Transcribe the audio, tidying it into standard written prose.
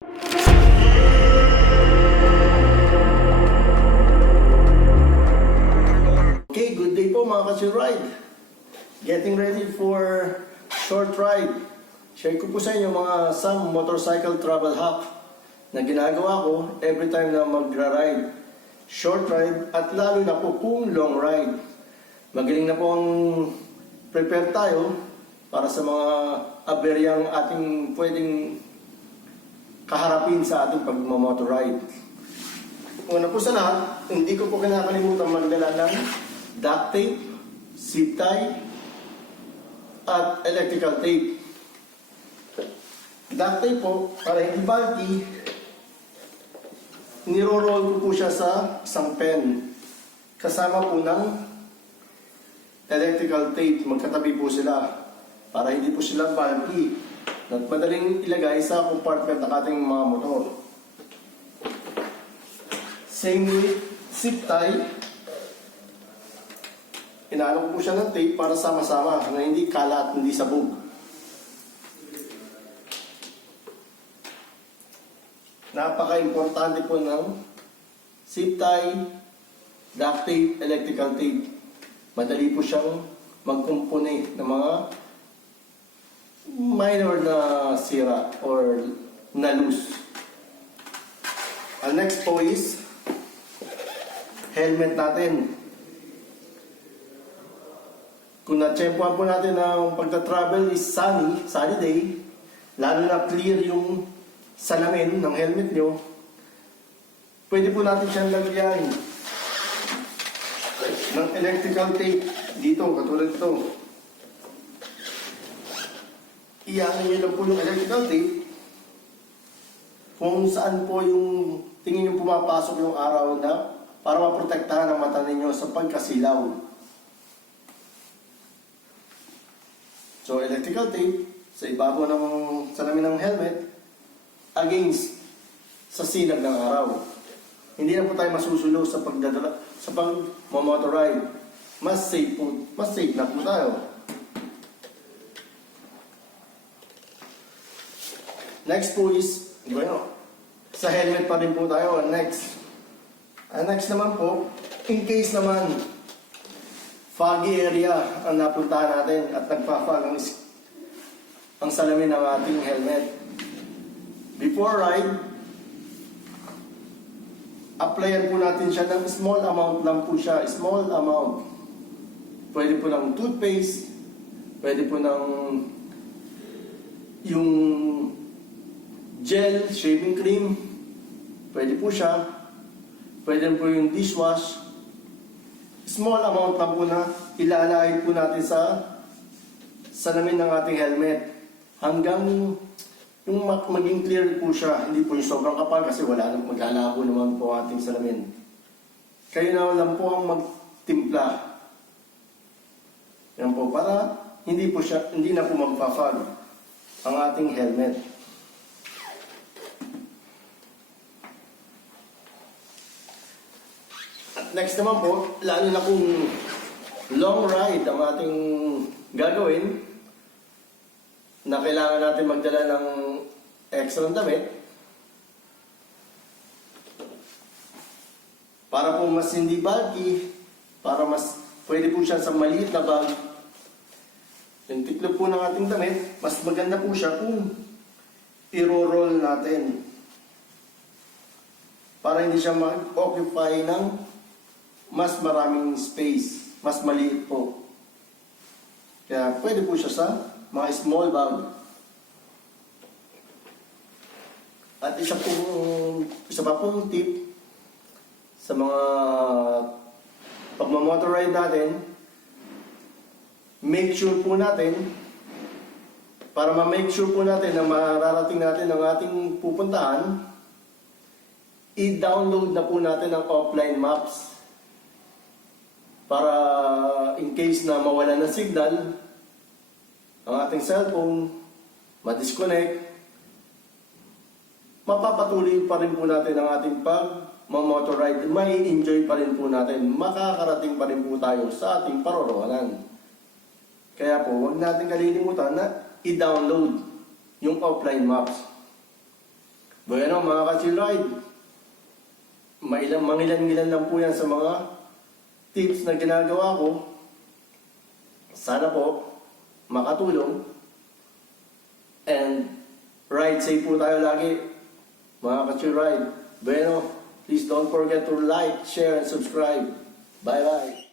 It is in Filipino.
Okay, good day po mga ka-ride. Getting ready for short ride. Share ko po sa inyo some motorcycle travel hack na ginagawa ko every time na magra-ride. Short ride at lalo na po kung long ride. Magaling na po ang prepare tayo para sa mga aberyang ating pwedeng kaharapin sa ating pagmamotor ride. Una po sa lahat, hindi ko po kinakalimutan magdala ng duct tape, ziptie, at electrical tape. Duct tape po, para hindi bulky, niro-roll ko po siya sa isang pen. Kasama po ng electrical tape, magkatabi po sila para hindi po sila bulky at madaling ilagay sa compartment ng ating mga motor. Same with ziptie, inaano ko po siya ng tape para sama-sama na hindi kalat, hindi sabog. Napaka-importante po ng ziptie, duct tape, electrical tape. Madali po siyang magkumpone ng mga minor na sira or na loose. Ang next po is helmet natin. Kung na-tsempuhan po natin na pagta-travel is sunny day, lalo na clear yung salamin ng helmet nyo, pwede po natin siyang lagyan ng electrical tape dito, katulad ito. Iyakin nyo lang po yung electrical tape kung saan po yung tingin yung pumapasok yung araw na para maprotektahan ang mata ninyo sa pagkasilaw. So, electrical tape sa ibabaw ng salamin ng helmet against sa sinag ng araw. Hindi na po tayo masusulo sa pag-motor ride. Mas safe na po tayo. Next po is, sa helmet pa rin po tayo. Next naman po, in case naman foggy area ang napuntahan natin at nagpa-fog ang salamin ng ating helmet. Before ride, applyan po natin siya ng small amount lang po siya. Small amount. Pwede po ng toothpaste, pwede po ng yung gel, shaving cream, pwede po siya. Pwede po yung dishwash. Small amount lang po na ilalahid po natin sa salamin ng ating helmet hanggang yung maging clear po siya. Hindi po yung sobrang kapal kasi maglalabo naman po ating salamin. Kayo na lang po ang magtimpla. Yan po, para hindi na po magpa-fog ang ating helmet. At next naman po, lalo na kung long ride ang ating gagawin, na kailangan natin magdala ng extra damit para po mas hindi bulky, para mas pwede po siya sa maliit na bag. Yung tiklop po ng ating damit, mas maganda po siya kung i-roll natin para hindi siya mag-occupy ng mas maraming space, mas maliit po. Kaya pwede po siya sa mga small bag. At isa pa pong tip sa mga pagmamotor ride natin, make sure po natin, para ma-make sure po natin na mararating natin ang ating pupuntahan, i-download na po natin ang offline maps. Para in case na mawala ng signal ang ating cellphone, ma-disconnect, mapapatuloy pa rin po natin ang ating pag-motor ride. May enjoy pa rin po natin. Makakarating pa rin po tayo sa ating paroroonan. Kaya po, huwag natin kalilimutan na i-download yung offline maps. Bueno mga ka-chill-ride, mangilan-ngilan lang po yan sa mga tips na ginagawa ko. Sana po makatulong. And ride safe po tayo lagi, mga ka-chill-ride. Bueno, please don't forget to like, share, and subscribe. Bye-bye.